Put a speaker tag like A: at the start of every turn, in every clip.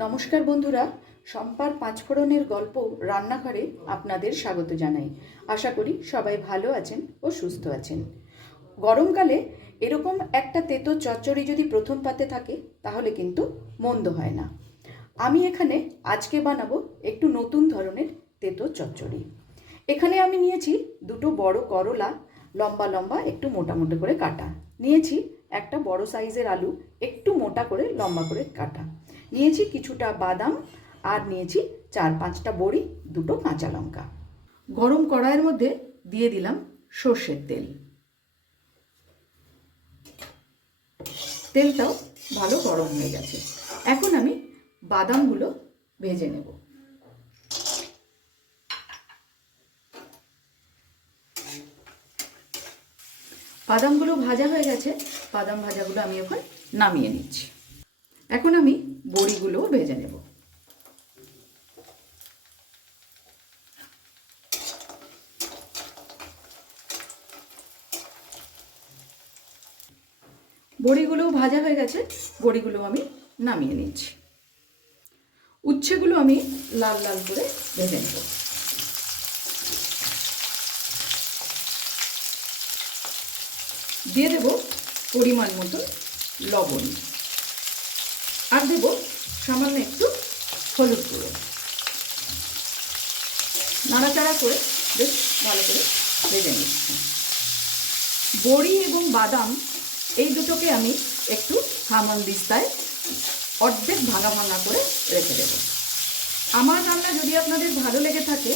A: নমস্কার বন্ধুরা, সম্পার পাঁচফোড়নের গল্প রান্নাঘরে আপনাদের স্বাগত জানাই। আশা করি সবাই ভালো আছেন ও সুস্থ আছেন। গরমকালে এরকম একটা তেতো চচ্চড়ি যদি প্রথম পাতে থাকে, তাহলে কিন্তু মন্দ হয় না। আমি এখানে আজকে বানাবো একটু নতুন ধরনের তেতো চচ্চড়ি। এখানে আমি নিয়েছি দুটো বড় করলা, লম্বা লম্বা একটু মোটা মোটা করে কাটা। নিয়েছি একটা বড় সাইজের আলু, একটু মোটা করে লম্বা করে কাটা। নিয়েছি কিছুটা বাদাম আর নিয়েছি চার পাঁচটা বড়ি, দুটো কাঁচা লঙ্কা। গরম কড়াইয়ের মধ্যে দিয়ে দিলাম সর্ষের তেল। তেলটাও ভালো গরম হয়ে গেছে। এখন আমি বাদামগুলো ভেজে নেব। বাদামগুলো ভাজা হয়ে গেছে, বাদাম ভাজাগুলো আমি এখন নামিয়ে নিচ্ছি। এখন আমি বড়িগুলোও ভেজে নেব। বড়িগুলোও ভাজা হয়ে গেছে, বড়িগুলো আমি নামিয়ে নিচ্ছি। উচ্ছেগুলো আমি লাল লাল করে ভেজে নেব। দিয়ে দেব পরিমাণ মতো লবণ। আর দেব সামান্য একটু হলুদ গুঁড়ো। নাড়াচাড়া করে বেশ ভালো করে ভেজে নিচ্ছি। বড়ি এবং বাদাম এই দুটোকে আমি একটু হামন দিস্তায় অর্ধেক ভাঙা ভাঙা করে রেখে দেব। আমার রান্না যদি আপনাদের ভালো লেগে থাকে,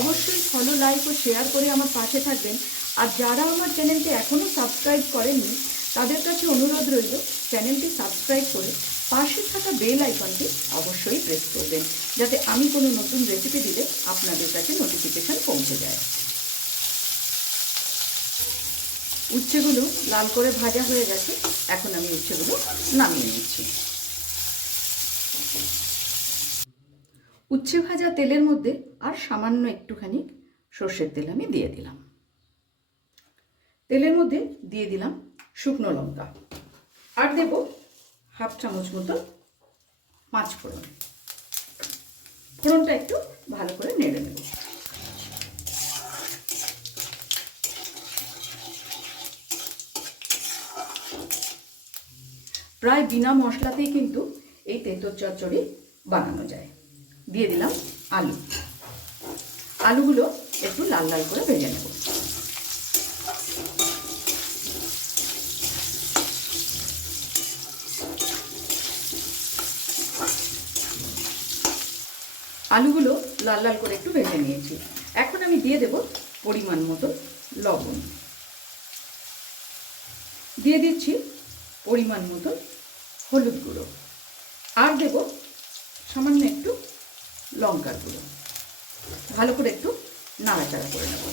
A: অবশ্যই ফলো লাইক ও শেয়ার করে আমার পাশে থাকবেন। আর যারা আমার চ্যানেলটি এখনও সাবস্ক্রাইব করেননি, তাদের কাছে অনুরোধ রইল চ্যানেলটি সাবস্ক্রাইব করে পাশে থাকা বেল আইকনটি অবশ্যই প্রেস করবেন, যাতে আমি কোনো নতুন রেসিপি দিলে আপনাদের কাছে নোটিফিকেশান পৌঁছে যায়। উচ্ছেগুলো লাল করে ভাজা হয়ে গেছে, এখন আমি উচ্ছেগুলো নামিয়ে নিচ্ছি। উচ্ছে ভাজা তেলের মধ্যে আর সামান্য একটুখানি সর্ষের তেল আমি দিয়ে দিলাম। তেলের মধ্যে দিয়ে দিলাম শুকনো লঙ্কা। আর দেব হাফ চামচ মতো মাছ ফোড়ন। ফোড়নটা একটু ভালো করে নেড়ে নেব। প্রায় বিনা মশলাতেই কিন্তু এই তেঁতর চচ্চড়ি বানানো যায়। দিয়ে দিলাম আলু। আলুগুলো একটু লাল লাল করে ভেজে নেব। আলুগুলো লাল লাল করে একটু ভেজে নিয়েছি। এখন আমি দিয়ে দেব পরিমাণ মতো লবণ। দিয়ে দিচ্ছি পরিমাণ মতো হলুদ গুঁড়ো। আর দেব সামান্য একটু লঙ্কার গুঁড়ো। ভালো করে একটু নাড়াচাড়া করে নেব।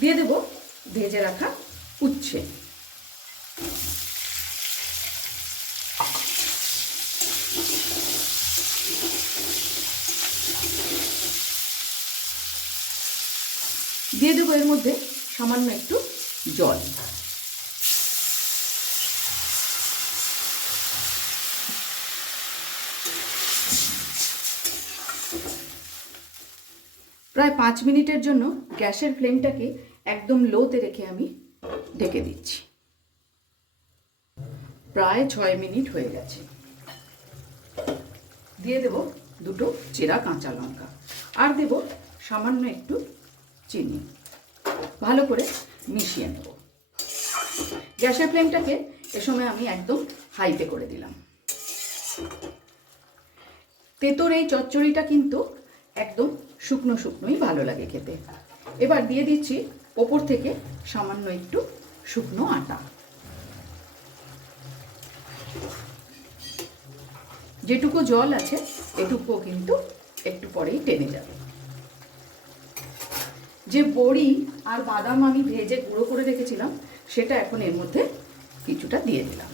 A: দিয়ে দেব ভেজে রাখা উচ্ছে। দিয়ে দেবো এর মধ্যে সামান্য একটু জল। প্রায় পাঁচ মিনিটের জন্য গ্যাসের ফ্লেমটাকে একদম লোতে রেখে আমি ঢেকে দিচ্ছি। প্রায় ছয় মিনিট হয়ে গেছে। দিয়ে দেব দুটো চেরা কাঁচা লঙ্কা। আর দেব সামান্য একটু চিনি। ভালো করে মিশিয়ে নেব। গ্যাসের ফ্লেমটাকে এ সময় আমি একদম হাইতে করে দিলাম। তেতোর এই চচ্চড়িটা কিন্তু একদম শুকনো শুকনোই ভালো লাগে খেতে। এবার দিয়ে দিচ্ছি ওপর থেকে সামান্য একটু শুকনো আটা। যেটুকু জল আছে, এটুকুও কিন্তু একটু পরেই টেনে যাবে। যে বড়ি আর বাদাম আমি ভেজে গুঁড়ো করে রেখেছিলাম, সেটা এখন এর মধ্যে কিছুটা দিয়ে দিলাম।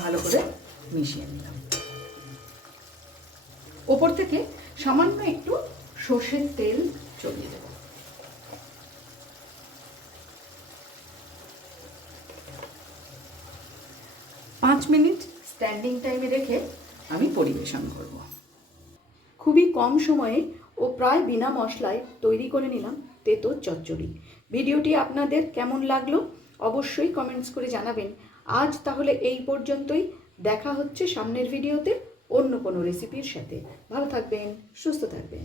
A: ভালো করে মিশিয়ে নিলাম। ওপর থেকে সামান্য একটু সর্ষের তেল চলিয়ে দেব পাঁচ মিনিট স্ট্যান্ডিং টাইমে রেখে আমি পরিবেশন করব। খুবই কম সময়ে ও প্রায় বিনা মশলায় তৈরি করে নিলাম তেতো চচ্চড়ি। ভিডিওটি আপনাদের কেমন লাগল অবশ্যই কমেন্টস করে জানাবেন। আজ তাহলে এই পর্যন্তই। দেখা হচ্ছে সামনের ভিডিওতে অন্য কোনো রেসিপির সাথে। ভালো থাকবেন, সুস্থ থাকবেন।